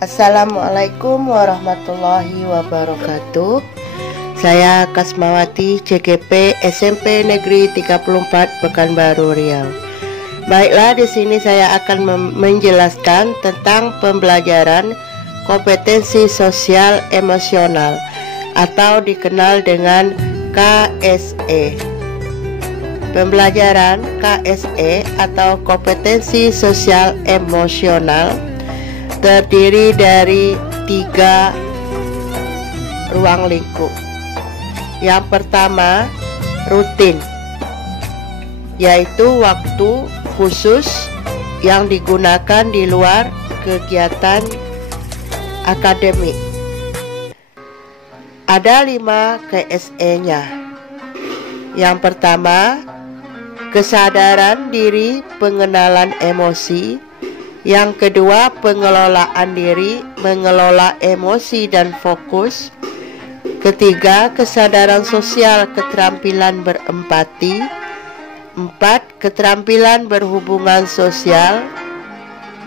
Assalamualaikum warahmatullahi wabarakatuh. Saya Kasmawati, CGP SMP Negeri 34 Pekanbaru Riau. Baiklah, di sini saya akan menjelaskan tentang pembelajaran kompetensi sosial emosional atau dikenal dengan KSE. Pembelajaran KSE atau kompetensi sosial emosional terdiri dari 3 ruang lingkup. Yang pertama, rutin, yaitu waktu khusus yang digunakan di luar kegiatan akademik. Ada 5 KSE-nya. Yang pertama, kesadaran diri, pengenalan emosi. Yang kedua, pengelolaan diri, mengelola emosi dan fokus. Ketiga, kesadaran sosial, keterampilan berempati. 4, keterampilan berhubungan sosial,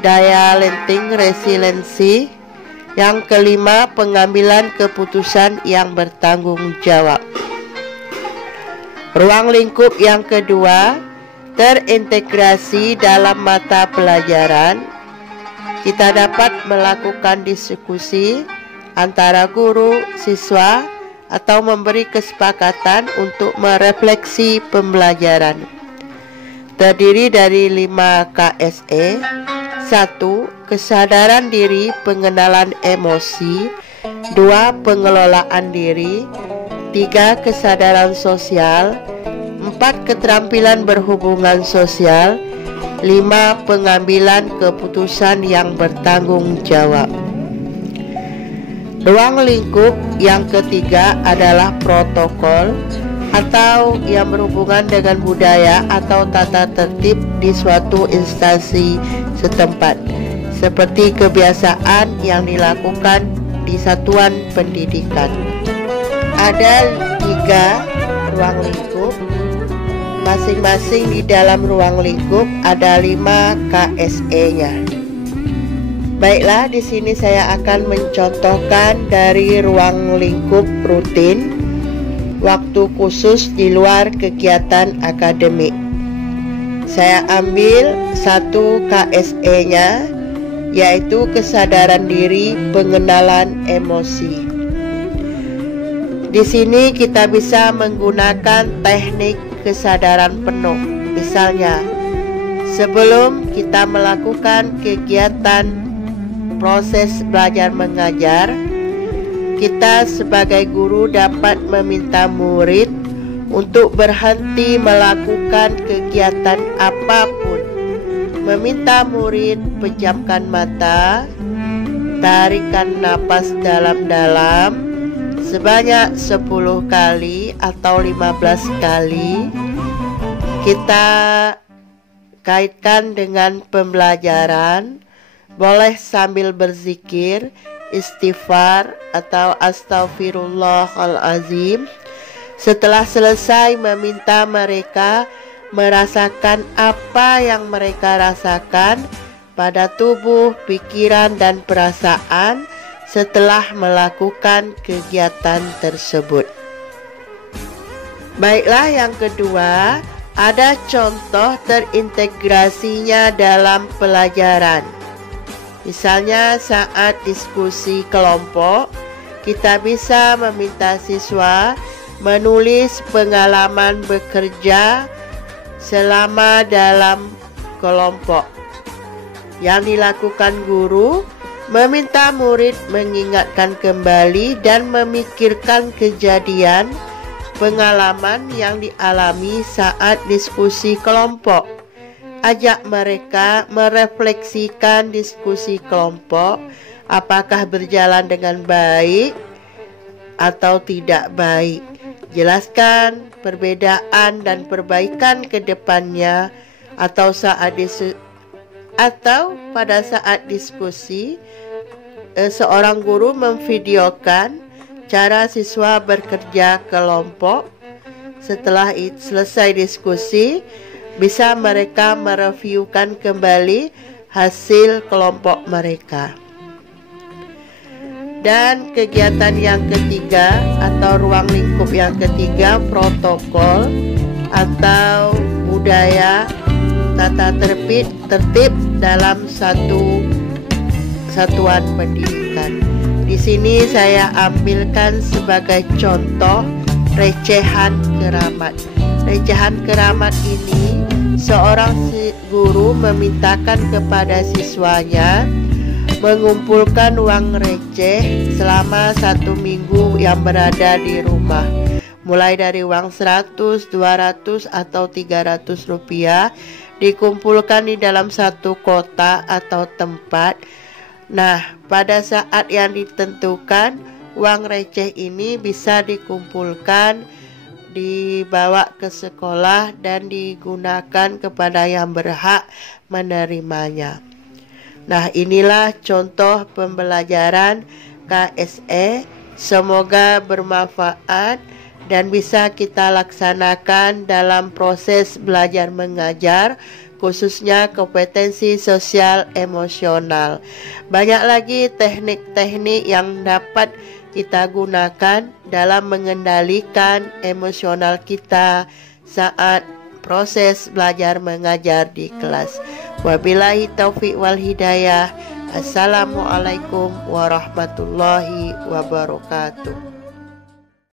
daya lenting, resiliensi. Yang kelima, pengambilan keputusan yang bertanggung jawab. Ruang lingkup yang kedua, terintegrasi dalam mata pelajaran. Kita dapat melakukan diskusi antara guru, siswa, atau memberi kesepakatan untuk merefleksi pembelajaran. Terdiri dari 5 KSE. 1. Kesadaran diri, pengenalan emosi. 2. Pengelolaan diri. 3. Kesadaran sosial. 4. Keterampilan berhubungan sosial. 5. Pengambilan keputusan yang bertanggung jawab. Ruang lingkup yang ketiga adalah protokol atau yang berhubungan dengan budaya atau tata tertib di suatu instansi setempat, seperti kebiasaan yang dilakukan di satuan pendidikan. Ada 3 ruang lingkup. Masing-masing di dalam ruang lingkup ada 5 KSE-nya. Baiklah, di sini saya akan mencontohkan dari ruang lingkup rutin, waktu khusus di luar kegiatan akademik. Saya ambil 1 KSE-nya, yaitu kesadaran diri, pengenalan emosi. Di sini kita bisa menggunakan teknik kesadaran penuh. Misalnya, sebelum kita melakukan kegiatan proses belajar mengajar, kita sebagai guru dapat meminta murid untuk berhenti melakukan kegiatan apapun. Meminta murid pejamkan mata, tarikan napas dalam-dalam sebanyak 10 kali atau 15 kali. Kita kaitkan dengan pembelajaran. Boleh sambil berzikir, istighfar atau astaghfirullahalazim. Setelah selesai, meminta mereka merasakan apa yang mereka rasakan pada tubuh, pikiran, dan perasaan setelah melakukan kegiatan tersebut. Baiklah, yang kedua, ada contoh terintegrasinya dalam pelajaran. Misalnya saat diskusi kelompok, kita bisa meminta siswa menulis pengalaman bekerja selama dalam kelompok. Yang dilakukan guru, meminta murid mengingatkan kembali dan memikirkan kejadian pengalaman yang dialami saat diskusi kelompok. Ajak mereka merefleksikan diskusi kelompok, apakah berjalan dengan baik atau tidak baik. Jelaskan perbedaan dan perbaikan ke depannya, atau pada saat diskusi, seorang guru memvideokan cara siswa bekerja kelompok. Setelah selesai diskusi, bisa mereka mereviewkan kembali hasil kelompok mereka. Dan kegiatan yang ketiga atau ruang lingkup yang ketiga, protokol atau budaya tata tertib dalam satu satuan pendidikan. Di sini saya ambilkan sebagai contoh recehan keramat. Recehan keramat ini seorang guru memintakan kepada siswanya mengumpulkan uang receh selama 1 minggu yang berada di rumah, mulai dari uang 100, 200 atau 300 rupiah dikumpulkan di dalam satu kotak atau tempat. Nah, pada saat yang ditentukan, uang receh ini bisa dikumpulkan, dibawa ke sekolah dan digunakan kepada yang berhak menerimanya. Nah, inilah contoh pembelajaran KSE. Semoga bermanfaat dan bisa kita laksanakan dalam proses belajar mengajar, khususnya kompetensi sosial emosional. Banyak lagi teknik-teknik yang dapat kita gunakan dalam mengendalikan emosional kita saat proses belajar mengajar di kelas. Wabillahi taufiq wal hidayah. Assalamualaikum warahmatullahi wabarakatuh.